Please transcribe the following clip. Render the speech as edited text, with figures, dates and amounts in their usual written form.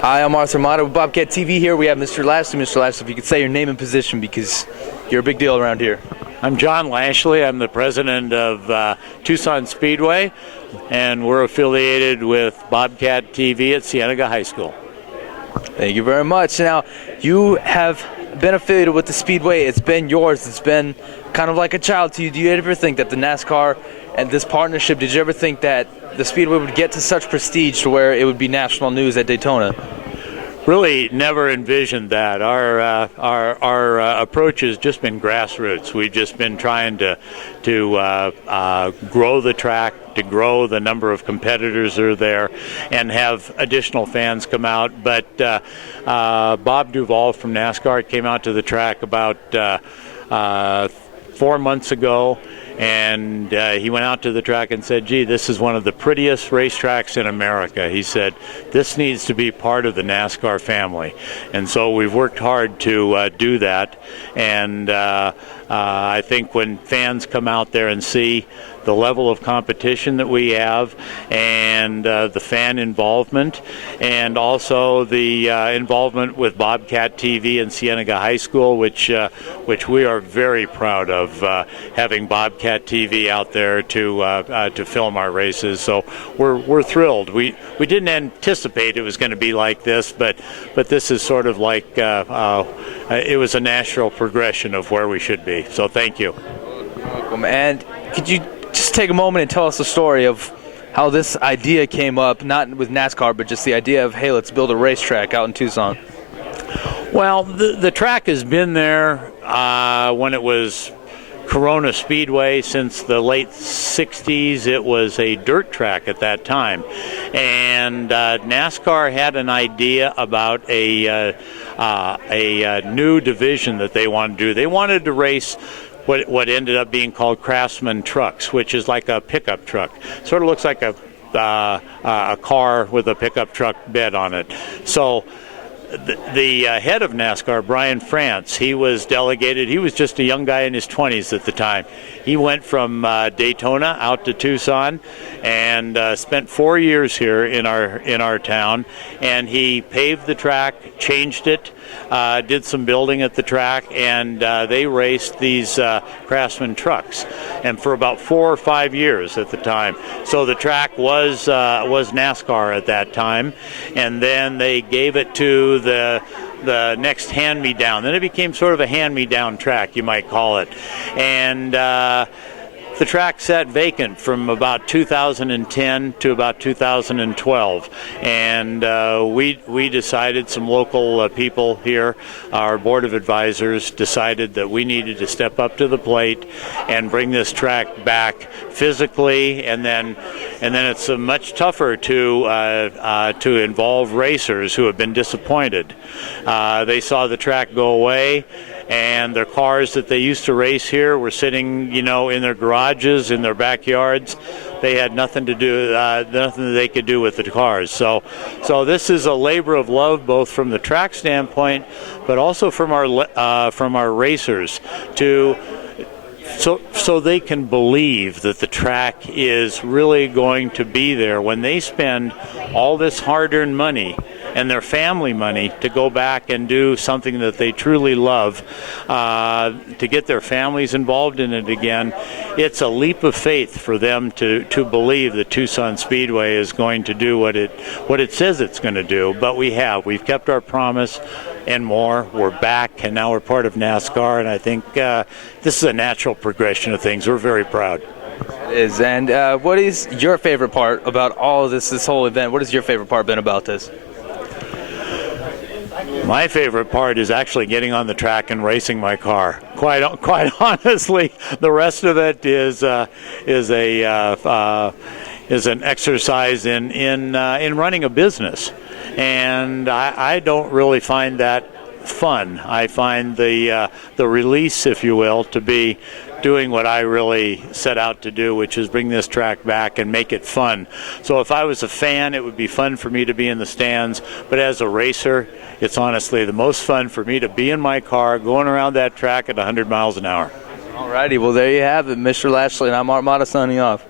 Hi, I'm Arthur Mata with Bobcat TV here. We have Mr. Lashley. Mr. Lashley, if you could say your name and position because you're a big deal around here. I'm John Lashley. I'm the president of Tucson Speedway, and we're affiliated with Bobcat TV at Cienega High School. Thank you very much. Now, you have been affiliated with the Speedway. It's been yours. It's been kind of like a child to you. Do you ever think that the NASCAR and this partnership, did you ever think that the Speedway would get to such prestige to where it would be national news at Daytona? Really never envisioned that. Our approach has just been grassroots. We've just been trying to grow the track, to grow the number of competitors that are there, and have additional fans come out. But Bob Duvall from NASCAR came out to the track about 4 months ago, and he went out to the track and said, gee, this is one of the prettiest racetracks in America. He said, this needs to be part of the NASCAR family. And so we've worked hard to do that. And I think when fans come out there and see the level of competition that we have, and the fan involvement, and also the involvement with Bobcat TV and Cienega High School, which we are very proud of, having Bobcat TV out there to film our races. So we're thrilled. We didn't anticipate it was going to be like this, but this is sort of like it was a natural progression of where we should be. So thank you. Welcome. And could you just take a moment and tell us the story of how this idea came up, not with NASCAR, but just the idea of, hey, let's build a racetrack out in Tucson? Well, the track has been there when it was Corona Speedway since the late 60s. It was a dirt track at that time. And NASCAR had an idea about a new division that they wanted to do. They wanted to race what ended up being called Craftsman trucks, which is like a pickup truck. Sort of looks like a car with a pickup truck bed on it. So the head of NASCAR, Brian France, he was delegated. He was just a young guy in his 20s at the time. He went from Daytona out to Tucson and spent 4 years here in our town. And he paved the track, changed it, did some building at the track, and they raced these Craftsman trucks, and for about 4 or 5 years at the time. So the track was NASCAR at that time, and then they gave it to the next hand-me-down. Then it became sort of a hand-me-down track, you might call it. And the track sat vacant from about 2010 to about 2012, and we decided, some local people here, our board of advisors, decided that we needed to step up to the plate and bring this track back physically, and then it's much tougher to involve racers who have been disappointed. They saw the track go away, and their cars that they used to race here were sitting, in their garages, in their backyards. They had nothing to do, nothing that they could do with the cars. So this is a labor of love, both from the track standpoint, but also from our racers, so they can believe that the track is really going to be there when they spend all this hard-earned money and their family money to go back and do something that they truly love, to get their families involved in it again. It's a leap of faith for them to believe that Tucson Speedway is going to do what it says it's going to do. But we've kept our promise and more. We're back, and now we're part of NASCAR, and I think this is a natural progression of things. We're very proud. It is. And what is your favorite part about all of this whole event? What has your favorite part been about this? My favorite part is actually getting on the track and racing my car. Quite honestly, the rest of it is an exercise in running a business, and I don't really find that fun. I find the release, if you will, to be doing what I really set out to do, which is bring this track back and make it fun. So if I was a fan, it would be fun for me to be in the stands, but as a racer, it's honestly the most fun for me to be in my car going around that track at 100 miles an hour. All righty, well, there you have it, Mr. Lashley, and I'm Art Mata signing off.